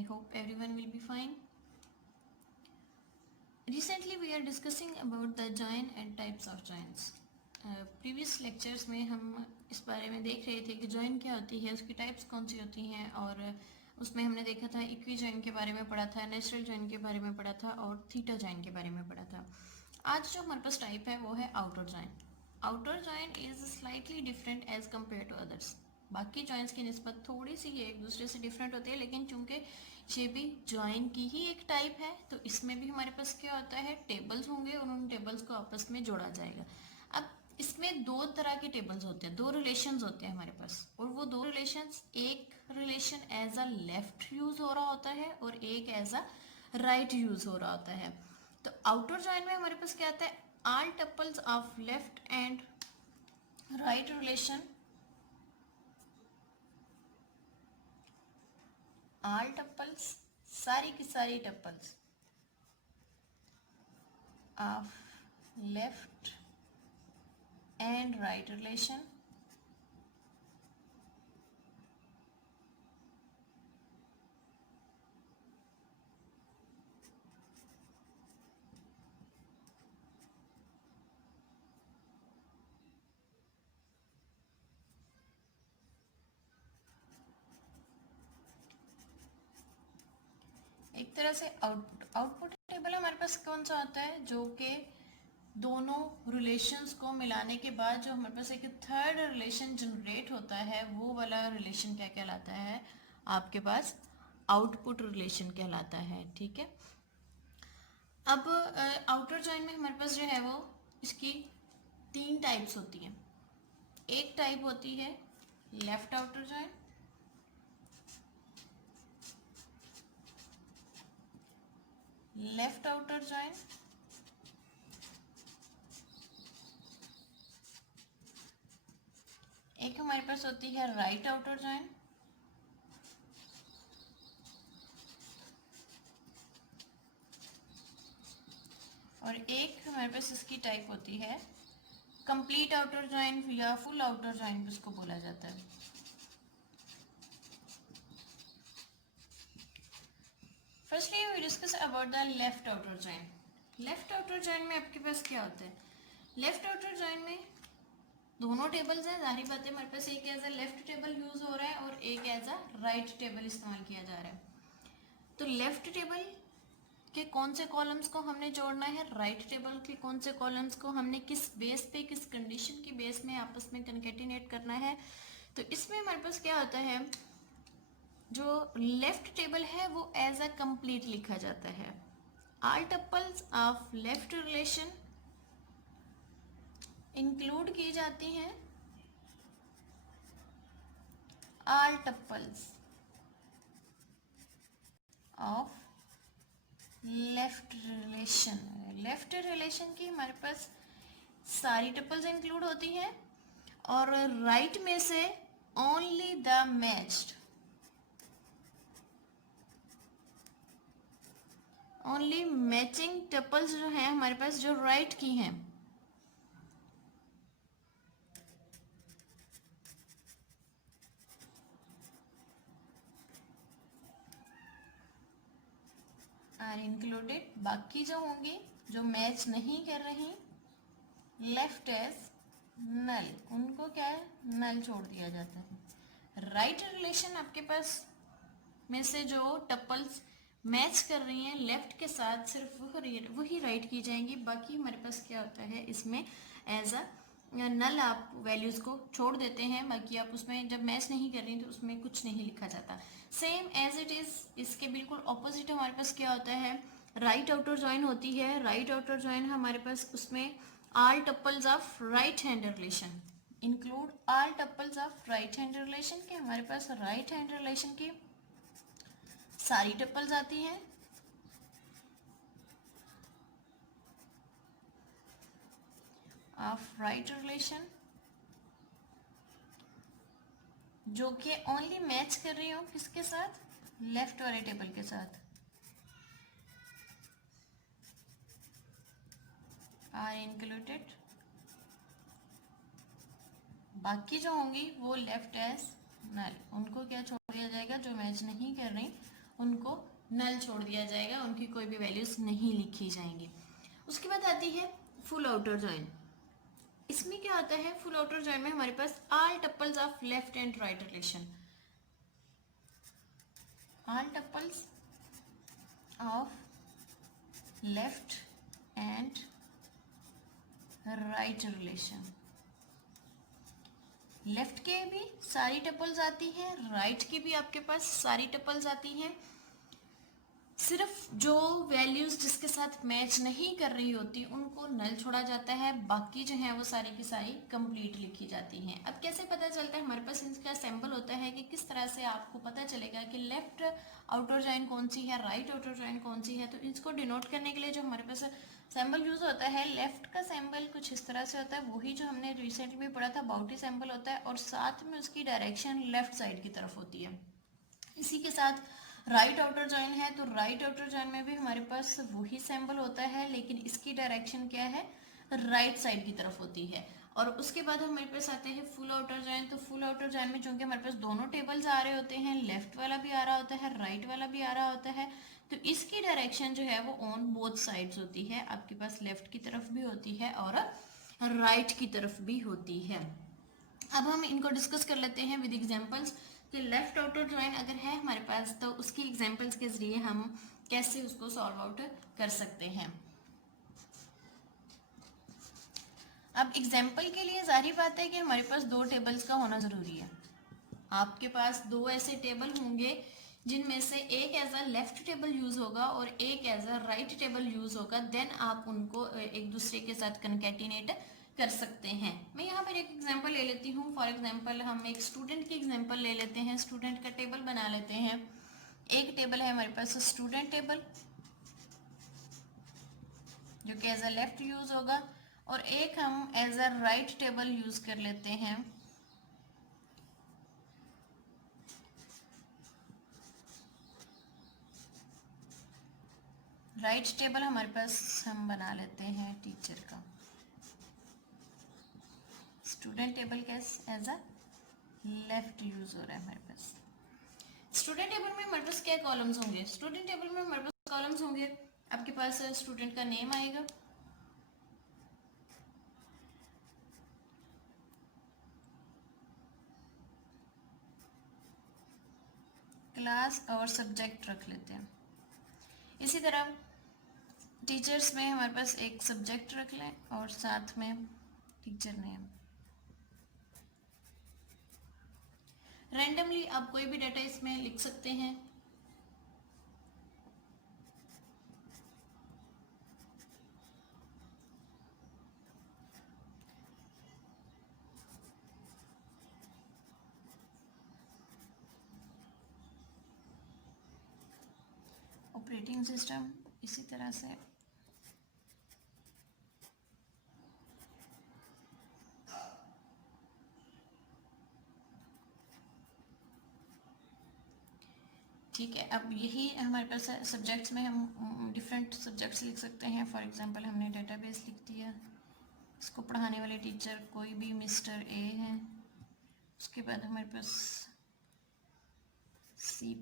I hope everyone will be fine. Recently we are discussing about the join and types of joins. Previous lectures में हम इस बारे में देख रहे थे कि जॉइन क्या होती है, उसकी टाइप्स कौन सी होती हैं, और उसमें हमने देखा था इक्वी जॉइन के बारे में पढ़ा था, नेचुरल जॉइन के बारे में पढ़ा था और थीटा जॉइन के बारे में पढ़ा था. आज जो हमारे पास टाइप है वो है outer join. Outer join is slightly different as compare to others. बाकी जॉइंस की निस्बत थोड़ी सी ये एक दूसरे से डिफरेंट होती है, लेकिन चूंकि ये भी जॉइन की ही एक टाइप है तो इसमें भी हमारे पास क्या होता है, टेबल्स होंगे और उन टेबल्स को आपस में जोड़ा जाएगा. अब इसमें दो तरह के टेबल्स होते हैं, दो रिलेशंस होते हैं हमारे पास, और वो दो रिलेशंस, एक relation as a left use हो रहा होता है और एक एज अ राइट यूज हो रहा होता है. तो आउटर जॉइन में हमारे पास क्या आता है, all tuples of left and right relation, all tuples, सारी की सारी tuples of left and right relation एक तरह से आउटपुट टेबल हमारे पास कौन सा होता है, जो कि दोनों रिलेशंस को मिलाने के बाद जो हमारे पास एक थर्ड रिलेशन जनरेट होता है, वो वाला रिलेशन क्या कहलाता है, आपके पास आउटपुट रिलेशन कहलाता है. ठीक है. अब आउटर जॉइन में हमारे पास जो है वो इसकी तीन टाइप्स होती हैं. एक टाइप होती है left outer join, left outer join, एक हमारे पास होती है राइट आउटर जॉइन, और एक हमारे पास इसकी टाइप होती है कंप्लीट आउटर जॉइन या फुल आउटर जॉइन भी उसको बोला जाता है. Firstly we discuss about the left outer join. Left outer join में आपके पास क्या होता है, लेफ्ट आउटर जॉइन में दोनों टेबल्स हैं, जाहिर बात है हमारे पास एक as a left table use हो रहा है और एक एज अ राइट टेबल इस्तेमाल किया जा रहा है. तो लेफ्ट टेबल के कौन से कॉलम्स को हमने जोड़ना है, राइट टेबल के कौन से कॉलम्स को हमने किस बेस पे, किस कंडीशन की बेस में आपस में कंकेटिनेट करना है. तो इसमें हमारे पास क्या होता है, जो लेफ्ट टेबल है वो एज अ कंप्लीट लिखा जाता है. All tuples of left relation include की जाती हैं, all tuples of left relation. Left relation की हमारे पास सारी टपल्स इंक्लूड होती हैं, और राइट में से only the matched, only matching tuples जो है हमारे पास जो राइट की हैं, आर इंक्लूडेड. बाकी जो होंगी जो मैच नहीं कर रही, लेफ्ट एज नल, उनको क्या है, नल छोड़ दिया जाता है. राइट रिलेशन आपके पास में से जो टपल्स मैच कर रही हैं लेफ्ट के साथ, सिर्फ वही राइट की जाएंगी. बाकी हमारे पास क्या होता है, इसमें एज अ नल आप वैल्यूज को छोड़ देते हैं. बाकी आप उसमें जब मैच नहीं कर रही तो उसमें कुछ नहीं लिखा जाता. सेम एज इट इज इसके बिल्कुल ऑपोजिट हमारे पास क्या होता है, राइट आउटर जॉइन होती है. राइट आउटर जॉइन हमारे पास उसमें all tuples of right hand relation include, all tuples of right hand relation के हमारे पास राइट हैंड रिलेशन की सारी टपल्स आती हैं, ऑफ राइट रिलेशन जो कि ओनली मैच कर रही हो किसके साथ, लेफ्ट वाले टेबल के साथ, आर इंक्लूडेड. बाकी जो होंगी वो लेफ्ट एज नल, उनको क्या छोड़ दिया जाएगा, जो मैच नहीं कर रही उनको नल छोड़ दिया जाएगा, उनकी कोई भी वैल्यूज नहीं लिखी जाएंगी। उसके बाद आती है फुल आउटर जॉइन। इसमें क्या होता है, फुल आउटर जॉइन में हमारे पास all tuples of left and right relation, all tuples of left and right relation, left के भी सारी टपल्स आती हैं, राइट की भी आपके पास सारी टपल्स आती हैं। सिर्फ जो वैल्यूज जिसके साथ मैच नहीं कर रही होती उनको नल छोड़ा जाता है, बाकी जो है वो सारी की सारी कंप्लीट लिखी जाती हैं। अब कैसे पता चलता है, हमारे पास इसका सैंपल होता है कि किस तरह से आपको पता चलेगा कि लेफ्ट आउटर जॉइन कौन सी है, राइट आउटर जॉइन कौन सी है। तो इसको डिनोट करने के लिए जो हमारे पास सैंपल यूज होता है, लेफ्ट का सैंपल कुछ इस तरह से होता है, वही जो हमने रिसेंटली पढ़ा था बाउटी सैंपल होता है, और साथ में उसकी डायरेक्शन लेफ्ट साइड की तरफ होती है। इसी के साथ राइट आउटर जॉइन है, तो राइट आउटर जॉइन में भी हमारे पास वही सैंपल होता है, लेकिन इसकी डायरेक्शन क्या है, राइट साइड की तरफ होती है। और उसके बाद हमारे पास आते हैं फुल आउटर जॉइन। तो फुल आउटर जॉइन में चूंकि हमारे पास दोनों टेबल्स आ रहे होते हैं, लेफ्ट वाला भी आ रहा होता है, राइट वाला भी आ रहा होता है, तो इसकी डायरेक्शन जो है वो ऑन बोथ साइड्स होती है। आपके पास लेफ्ट की तरफ भी होती है और राइट की तरफ भी होती है। अब हम इनको डिस्कस कर लेते हैं विद एग्जांपल्स कि लेफ्ट आउटर जॉइन अगर है हमारे पास तो उसकी एग्जांपल्स के जरिए हम कैसे उसको सॉल्व आउट कर सकते हैं। अब एग्जांपल के लिए जाहिर बात है कि हमारे पास दो टेबल्स का होना जरूरी है। आपके पास दो ऐसे टेबल होंगे जिनमें से एक as a left table use होगा और एक as a right table use होगा, देन आप उनको एक दूसरे के साथ कनकैटिनेट कर सकते हैं। मैं यहाँ पर एक एग्जांपल ले लेती हूँ। फॉर एग्जांपल हम एक स्टूडेंट की एग्जांपल ले लेते हैं, स्टूडेंट का टेबल बना लेते हैं। एक टेबल है हमारे पास स्टूडेंट टेबल जो कि एज अ लेफ्ट यूज होगा, और एक हम as a right table use कर लेते हैं। राइट टेबल हमारे पास हम बना लेते हैं टीचर का, स्टूडेंट टेबल कैसे एज अ लेफ्ट यूज हो रहा है हमारे पास। स्टूडेंट टेबल में हमारे पास क्या कॉलम्स होंगे, स्टूडेंट टेबल में हमारे पास कॉलम्स होंगे, आपके पास स्टूडेंट का नेम आएगा, क्लास और सब्जेक्ट रख लेते हैं। इसी तरह टीचर्स में हमारे पास एक सब्जेक्ट रख लें और साथ में टीचर नेम। रैंडमली आप कोई भी डाटा इसमें लिख सकते हैं। ऑपरेटिंग सिस्टम इसी तरह से ठीक है। अब यही हमारे पास सब्जेक्ट्स में हम डिफरेंट सब्जेक्ट्स लिख सकते हैं। फॉर एग्जांपल हमने डेटाबेस लिख दिया, इसको पढ़ाने वाले टीचर कोई भी मिस्टर ए है। उसके बाद हमारे पास C++,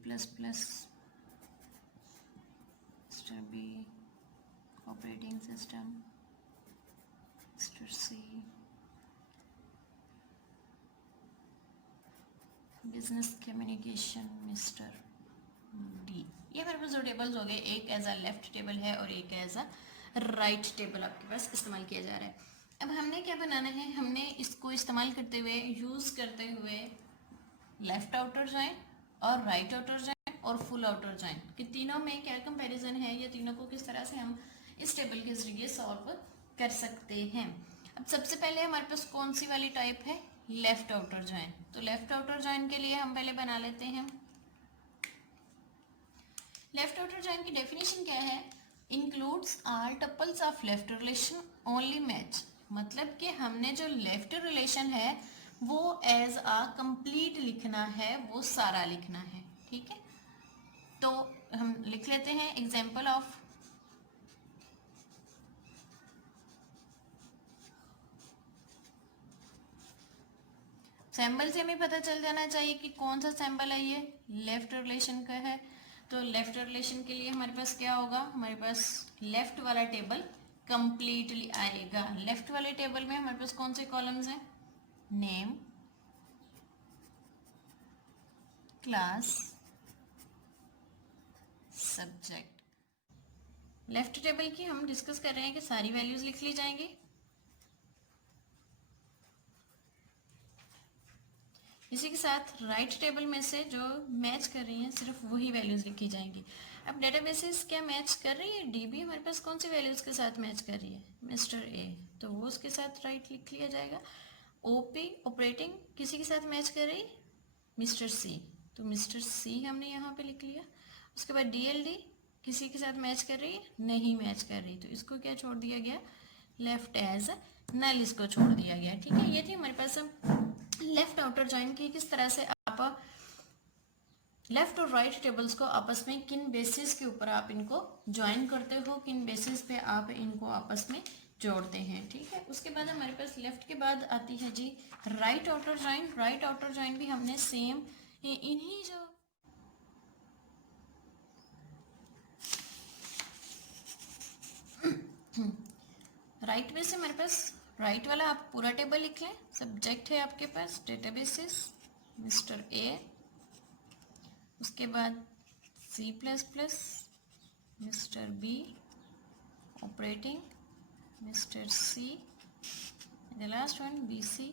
mister B, operating system mister C, business communication mister D. ये हमारे पास दो टेबल्स हो गए, एक एज अ लेफ्ट टेबल है और एक एज अ राइट टेबल आपके पास इस्तेमाल किया जा रहा है। अब हमने क्या बनाना है, हमने इसको इस्तेमाल करते हुए यूज करते हुए लेफ्ट आउटर जॉइन और राइट आउटर जॉइन और फुल आउटर जॉइन कि तीनों में क्या कंपैरिजन है, या तीनों को किस तरह से हम इस टेबल के जरिए सॉल्व कर सकते हैं। अब सबसे पहले हमारे पास कौन सी वाली टाइप है, लेफ्ट आउटर जॉइन। तो लेफ्ट आउटर जॉइन के लिए हम पहले बना लेते हैं। लेफ्ट आउटर जॉइन की डेफिनेशन क्या है, includes all tuples of left relation only match. मतलब कि हमने जो लेफ्ट रिलेशन है वो एज अ कंप्लीट लिखना है, वो सारा लिखना है। ठीक है, तो हम लिख लेते हैं एग्जाम्पल ऑफ सैंपल से हमें पता चल जाना चाहिए कि कौन सा सैंपल है, ये लेफ्ट रिलेशन का है। तो लेफ्ट रिलेशन के लिए हमारे पास क्या होगा, हमारे पास लेफ्ट वाला टेबल कंप्लीटली आएगा। लेफ्ट वाले टेबल में हमारे पास कौन से कॉलम्स हैं, name, class, subject. Left table की हम डिस्कस कर रहे हैं कि सारी वैल्यूज लिख ली जाएंगी। इसी के साथ राइट टेबल में से जो मैच कर रही हैं सिर्फ वही वैल्यूज लिखी जाएंगी। अब डेटाबेसेस क्या मैच कर रही है, डीबी हमारे पास कौन सी वैल्यूज के साथ मैच कर रही है, मिस्टर ए, तो वो उसके साथ राइट लिख लिया जाएगा। ओपी ऑपरेटिंग किसी के साथ मैच कर रही, मिस्टर सी, तो मिस्टर सी हमने यहाँ पे लिख लिया। उसके बाद डीएलडी किसी के साथ मैच कर रही है, नहीं मैच कर रही, तो इसको क्या छोड़ दिया गया, लेफ्ट एज नल इसको छोड़ दिया गया। ठीक है, ये थी हमारे पास लेफ्ट आउटर जॉइन की, किस तरह से आप लेफ्ट और राइट टेबल्स को आपस में किन बेसिस के ऊपर आप इनको ज्वाइन करते हो, किन बेसिस पे आप इनको आपस में जोड़ते हैं। ठीक है, उसके बाद हमारे पास लेफ्ट के बाद आती है जी right outer join. Right outer join भी हमने सेम इन्हीं जो राइट में से हमारे पास राइट वाला आप पूरा टेबल लिख लें। सब्जेक्ट है आपके पास डेटाबेसेस, मिस्टर ए, उसके बाद C++, mister B, operating, mister C, the last one BC,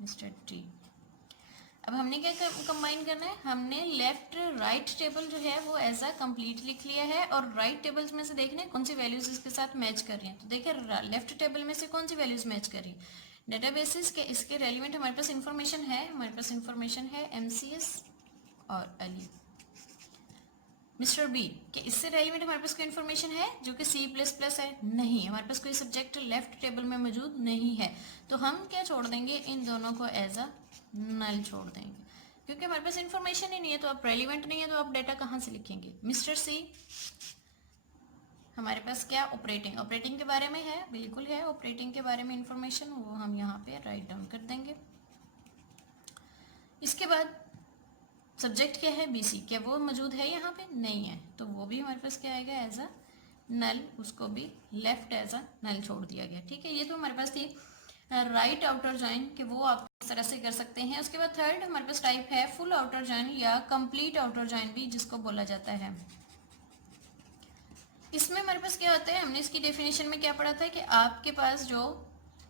mister D. अब हमने क्या कंबाइन करना है, हमने लेफ्ट राइट टेबल जो है वो एज अ कंप्लीट लिख लिया है और राइट टेबल्स में से देखने कौन सी वैल्यूज इसके साथ मैच कर रही हैं। तो देखिए लेफ्ट टेबल में से कौन सी वैल्यूज मैच कर रही है, डेटाबेसेस के इसके रेलिवेंट हमारे पास इंफॉर्मेशन है, हमारे पास इंफॉर्मेशन है MCS और अली। मिस्टर बी के इससे रेलिवेंट हमारे पास कोई इन्फॉर्मेशन है जो कि C++ है, नहीं, हमारे पास कोई सब्जेक्ट लेफ्ट टेबल में मौजूद नहीं है, तो हम क्या छोड़ देंगे, इन दोनों को एज अ नल छोड़ देंगे, क्योंकि हमारे पास इन्फॉर्मेशन ही नहीं है, तो आप रेलिवेंट नहीं है तो आप डेटा कहाँ से लिखेंगे। मिस्टर सी हमारे पास क्या, ऑपरेटिंग, ऑपरेटिंग के बारे में है, बिल्कुल है ऑपरेटिंग के बारे में इंफॉर्मेशन, वो हम यहाँ पे राइट डाउन कर देंगे। इसके बाद सब्जेक्ट क्या है, BC, क्या वो मौजूद है यहाँ पे, नहीं है, तो वो भी हमारे पास क्या आएगा, एज अ नल, उसको भी लेफ्ट एज अ नल छोड़ दिया गया। ठीक है, ये तो हमारे पास थी राइट आउटर जॉइन कि वो आप इस तरह से कर सकते हैं। उसके बाद थर्ड हमारे पास टाइप है फुल आउटर जॉइन या कंप्लीट आउटर जॉइन भी जिसको बोला जाता है। इसमें हमारे पास क्या होता है, हमने इसकी डेफिनेशन में क्या पढ़ा था कि आपके पास जो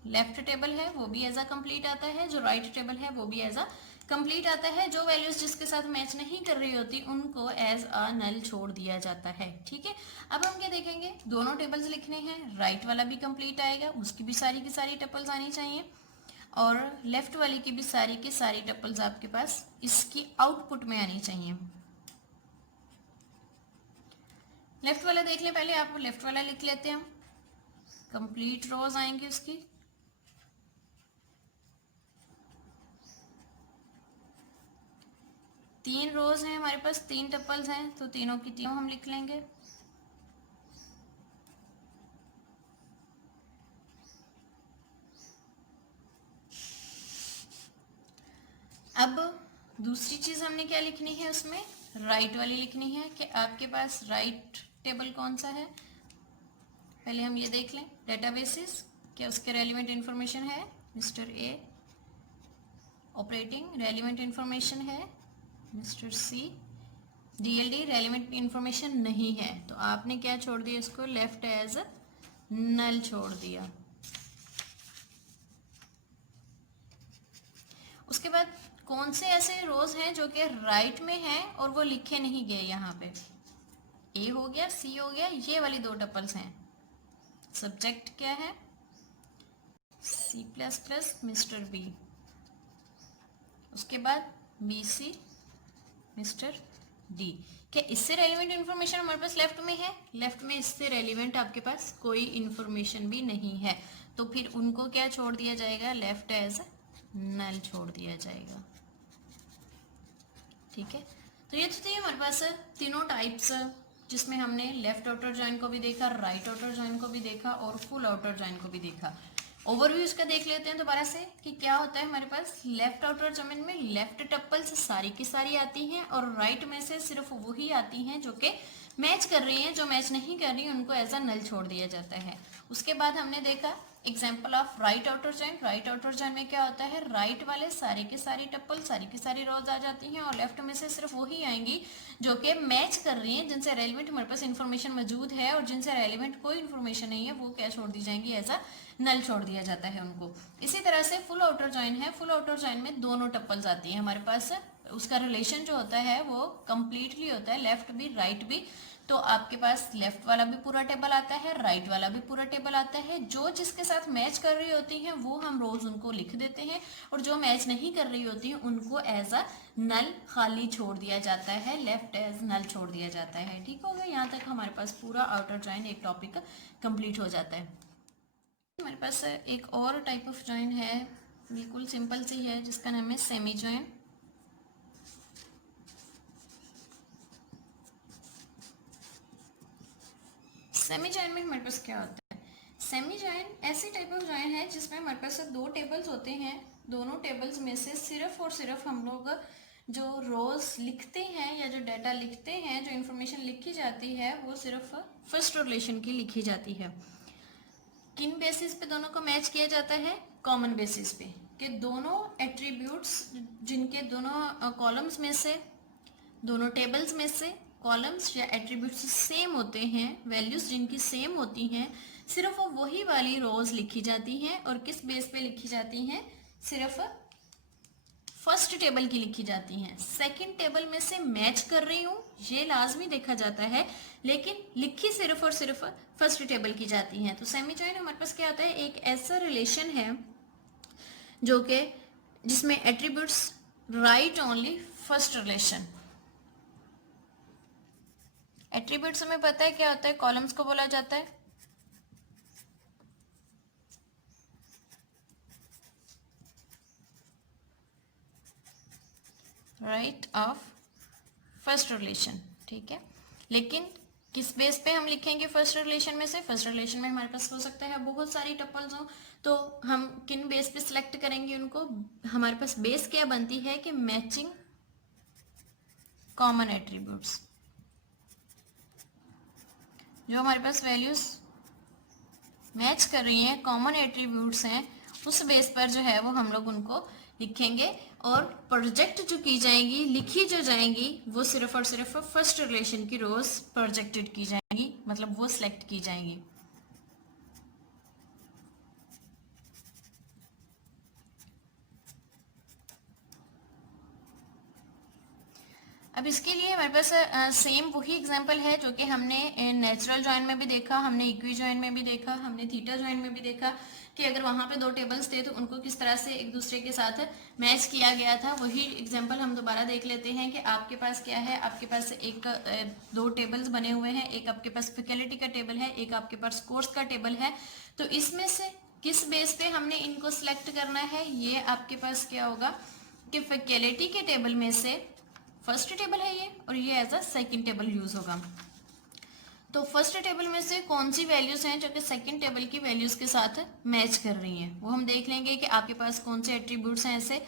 लेफ्ट टेबल है वो भी एज अ कंप्लीट आता है, जो राइट टेबल है वो भी एज अ कंप्लीट आता है, जो वैल्यूज जिसके साथ मैच नहीं कर रही होती उनको एज अ नल छोड़ दिया जाता है। ठीक है, अब हम क्या देखेंगे, दोनों टेबल्स लिखने हैं, राइट वाला भी कंप्लीट आएगा, उसकी भी सारी की सारी टपल्स आनी चाहिए, और लेफ्ट वाली की भी सारी की सारी टपल्स आपके पास इसकी आउटपुट में आनी चाहिए। लेफ्ट वाला देख लें पहले, आप लेफ्ट वाला लिख लेते हैं, हम कंप्लीट रोज आएंगे उसकी, तीन रोज हैं हमारे पास, तीन टपल्स हैं, तो तीनों की तीनों हम लिख लेंगे। अब दूसरी चीज हमने क्या लिखनी है, उसमें राइट वाली लिखनी है कि आपके पास राइट टेबल कौन सा है। पहले हम ये देख लें, डेटाबेसेस क्या उसके रेलिवेंट इंफॉर्मेशन है, mister A, operating relevant information है, मिस्टर सी, डीएलडी रेलिवेंट इंफॉर्मेशन नहीं है, तो आपने क्या छोड़ दिया, इसको लेफ्ट एज नल छोड़ दिया। उसके बाद कौन से ऐसे रोज हैं जो कि राइट में हैं और वो लिखे नहीं गए, यहाँ पे ए हो गया, सी हो गया, ये वाली दो टपल्स हैं। सब्जेक्ट क्या है, C++, मिस्टर बी, उसके बाद BC, मिस्टर डी। क्या इससे रेलिवेंट इंफॉर्मेशन हमारे पास लेफ्ट में है, लेफ्ट में इससे रेलिवेंट आपके पास कोई इंफॉर्मेशन भी नहीं है, तो फिर उनको क्या छोड़ दिया जाएगा, लेफ्ट एज नल छोड़ दिया जाएगा। ठीक है, तो ये तो थी हमारे पास तीनों टाइप्स, जिसमें हमने लेफ्ट आउटर जॉइन को भी देखा, राइट आउटर जॉइन को भी देखा और फुल आउटर जॉइन को भी देखा। ओवरव्यू इसका देख लेते हैं दोबारा से कि क्या होता है हमारे पास। लेफ्ट आउटर जमीन में लेफ्ट टप्पल्स सारी की सारी आती हैं और राइट में से सिर्फ वही आती हैं जो कि मैच कर रही हैं, जो मैच नहीं कर रही उनको एज अ नल छोड़ दिया जाता है। उसके बाद हमने देखा example of right outer join. Right outer join में क्या होता है, राइट वाले सारे के सारी टप्पल सारी की सारी रोज आ जाती हैं और लेफ्ट में से सिर्फ वही आएंगी जो कि मैच कर रही हैं, जिनसे रेलिवेंट हमारे पास इन्फॉर्मेशन मौजूद है, और जिनसे रेलिवेंट कोई इन्फॉर्मेशन नहीं है वो क्या छोड़ दी जाएंगी, एज अ नल छोड़ दिया जाता है उनको। इसी तरह से फुल आउटर जॉइन है। फुल आउटर जॉइन में दोनों टप्पल्स आती हैं हमारे पास, उसका रिलेशन जो होता है वो कंप्लीटली होता है, लेफ्ट भी राइट भी। तो आपके पास लेफ्ट वाला भी पूरा टेबल आता है, राइट वाला भी पूरा टेबल आता है। जो जिसके साथ मैच कर रही होती हैं वो हम रोज उनको लिख देते हैं, और जो मैच नहीं कर रही होती हैं उनको एज अ नल खाली छोड़ दिया जाता है, लेफ्ट एज नल छोड़ दिया जाता है। ठीक हो गया, यहाँ तक हमारे पास पूरा आउटर जॉइन एक टॉपिक कंप्लीट हो जाता है। हमारे पास एक और टाइप ऑफ जॉइन है, बिल्कुल सिंपल सी है, जिसका नाम है सेमी जॉइन। सेमी जॉइन में हमारे पास क्या होता है, सेमी जॉइन ऐसी टाइप ऑफ जॉइन है जिसमें हमारे पास दो टेबल्स होते हैं। दोनों टेबल्स में से सिर्फ और सिर्फ हम लोग जो रोज लिखते हैं या जो डाटा लिखते हैं, जो इन्फॉर्मेशन लिखी जाती है वो सिर्फ फर्स्ट रिलेशन की लिखी जाती है। किन बेसिस पे दोनों को मैच किया जाता है, कॉमन बेसिस पे, कि दोनों एट्रीब्यूट्स जिनके दोनों कॉलम्स में से, दोनों टेबल्स में से कॉलम्स या एट्रीब्यूट्स सेम होते हैं, वैल्यूज जिनकी सेम होती हैं, सिर्फ वही वाली रोज लिखी जाती हैं। और किस बेस पे लिखी जाती हैं, सिर्फ फर्स्ट टेबल की लिखी जाती हैं। सेकंड टेबल में से मैच कर रही हूँ ये लाजमी देखा जाता है, लेकिन लिखी सिर्फ और सिर्फ फर्स्ट टेबल की जाती हैं। तो सेमी जॉइन हमारे पास क्या होता है, एक ऐसा रिलेशन है जो कि जिसमें attributes right only first relation. Attributes हमें पता है क्या होता है, कॉलम्स को बोला जाता है राइट ऑफ फर्स्ट रिलेशन। ठीक है, लेकिन किस बेस पे हम लिखेंगे फर्स्ट रिलेशन में से, फर्स्ट रिलेशन में हमारे पास हो सकता है बहुत सारी टपल्स हो, तो हम किन बेस पे सिलेक्ट करेंगे उनको। हमारे पास बेस क्या बनती है कि मैचिंग कॉमन एट्रीब्यूट्स, जो हमारे पास वैल्यूज मैच कर रही हैं, कॉमन एट्रीब्यूट्स हैं, उस बेस पर जो है वो हम लोग उनको लिखेंगे। और प्रोजेक्ट जो की जाएंगी, लिखी जो जाएंगी, वो सिर्फ और सिर्फ फर्स्ट रिलेशन की रोज प्रोजेक्टेड की जाएंगी, मतलब वो सिलेक्ट की जाएंगी। अब इसके लिए हमारे पास सेम वही एग्जांपल है जो कि हमने नेचुरल जॉइन में भी देखा, हमने इक्वी जॉइन में भी देखा, हमने थीटा जॉइन में भी देखा कि अगर वहां पे दो टेबल्स थे तो उनको किस तरह से एक दूसरे के साथ मैच किया गया था। वही एग्जांपल हम दोबारा देख लेते हैं कि आपके पास क्या है, आपके पास एक दो टेबल्स बने हुए हैं, एक आपके पास फैकल्टी का टेबल है, एक आपके पास कोर्स का टेबल है। तो इसमें से किस बेस पे हमने इनको सिलेक्ट करना है, ये आपके पास क्या होगा कि फैकल्टी के टेबल में से फर्स्ट टेबल है ये, और ये as a second table use होगा। तो फर्स्ट टेबल में से कौन सी वैल्यूज हैं जो कि सेकंड टेबल की वैल्यूज के साथ मैच कर रही हैं, वो हम देख लेंगे कि आपके पास कौन से एट्रीब्यूट्स हैं। ऐसे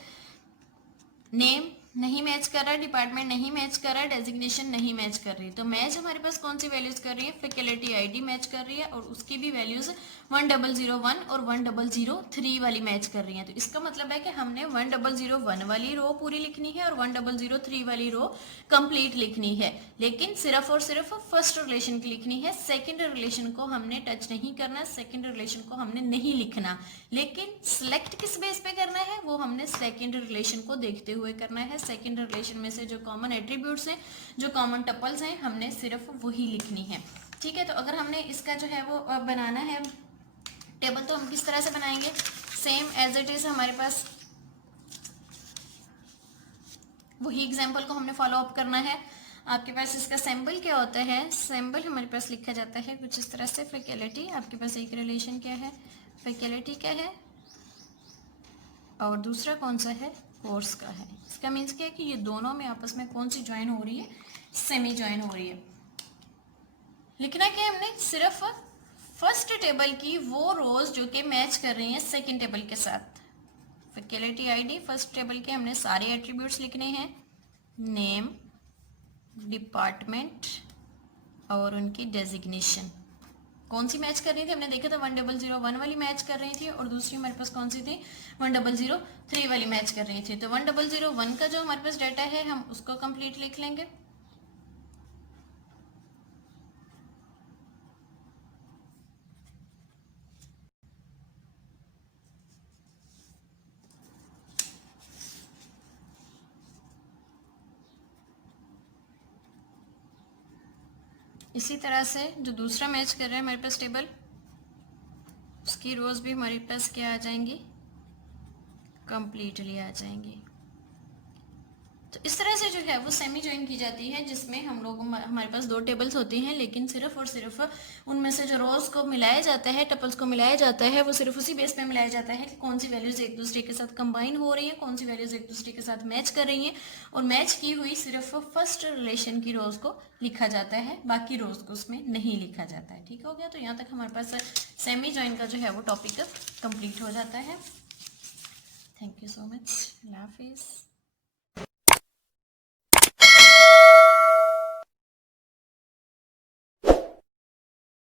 नेम नहीं मैच कर रहा है, डिपार्टमेंट नहीं मैच कर रहा है, डेजिग्नेशन नहीं मैच कर रही है। तो मैच हमारे पास कौन सी वैल्यूज कर रही है, फैकल्टी आईडी मैच कर रही है, और उसकी भी वैल्यूज 1001 और 1003 वाली मैच कर रही है। तो इसका मतलब है कि हमने 1001 वाली रो पूरी लिखनी है और 1003 वाली रो कंप्लीट लिखनी है, लेकिन सिर्फ और सिर्फ फर्स्ट रिलेशन की लिखनी है। सेकेंड रिलेशन को हमने टच नहीं करना, सेकेंड रिलेशन को हमने नहीं लिखना, लेकिन सिलेक्ट किस बेस पे करना है वो हमने सेकेंड रिलेशन को देखते हुए करना है। सेकेंड रिलेशन में से जो कॉमन एट्रीब्यूट्स हैं, जो कॉमन टपल्स हैं, हमने सिर्फ वही लिखनी है। ठीक है, तो अगर हमने इसका जो है वो बनाना है टेबल, तो हम किस तरह से बनाएंगे, सेम एज इट इज हमारे पास वही एग्जाम्पल को हमने फॉलो अप करना है। आपके पास इसका सिंबल क्या होता है, सिंबल हमारे पास लिखा जाता है कुछ इस तरह से, फैकल्टी। आपके पास एक रिलेशन क्या है, फैकल्टी का है, और दूसरा कौन सा है, कोर्स का है। इसका मीन्स क्या है कि ये दोनों में आपस में कौन सी ज्वाइन हो रही है, सेमी ज्वाइन हो रही है। लिखना क्या है हमने, सिर्फ फर्स्ट टेबल की वो रोज जो कि मैच कर रही हैं सेकंड टेबल के साथ। फैकल्टी आईडी फर्स्ट टेबल के हमने सारे एट्रीब्यूट्स लिखने हैं, नेम, डिपार्टमेंट और उनकी डेजिग्नेशन। कौन सी मैच कर रही थी, हमने देखा था 1001 वाली मैच कर रही थी, और दूसरी हमारे पास कौन सी थी, 1003 वाली मैच कर रही थी। तो 1001 का जो हमारे पास डाटा है हम उसको कंप्लीट लिख लेंगे। इसी तरह से जो दूसरा मैच कर रहा है हमारे पास टेबल, उसकी रोज भी हमारे पास क्या आ जाएंगी, कंप्लीटली आ जाएंगी। तो इस तरह से जो है वो सेमी ज्वाइन की जाती है, जिसमें हम लोग हमारे पास दो टेबल्स होती हैं, लेकिन सिर्फ और सिर्फ उनमें से जो रोज को मिलाया जाता है, टपल्स को मिलाया जाता है, वो सिर्फ उसी बेस पे मिलाया जाता है कि कौन सी वैल्यूज एक दूसरे के साथ कंबाइन हो रही है, कौन सी वैल्यूज एक दूसरे के साथ मैच कर रही हैं, और मैच की हुई सिर्फ फर्स्ट रिलेशन की रोज को लिखा जाता है, बाकी रोज को उसमें नहीं लिखा जाता है। ठीक हो गया। तो यहाँ तक हमारे पास सेमी ज्वाइन का जो है वो टॉपिक कंप्लीट हो जाता है। Thank you so much. अल्लाह हाफिज़।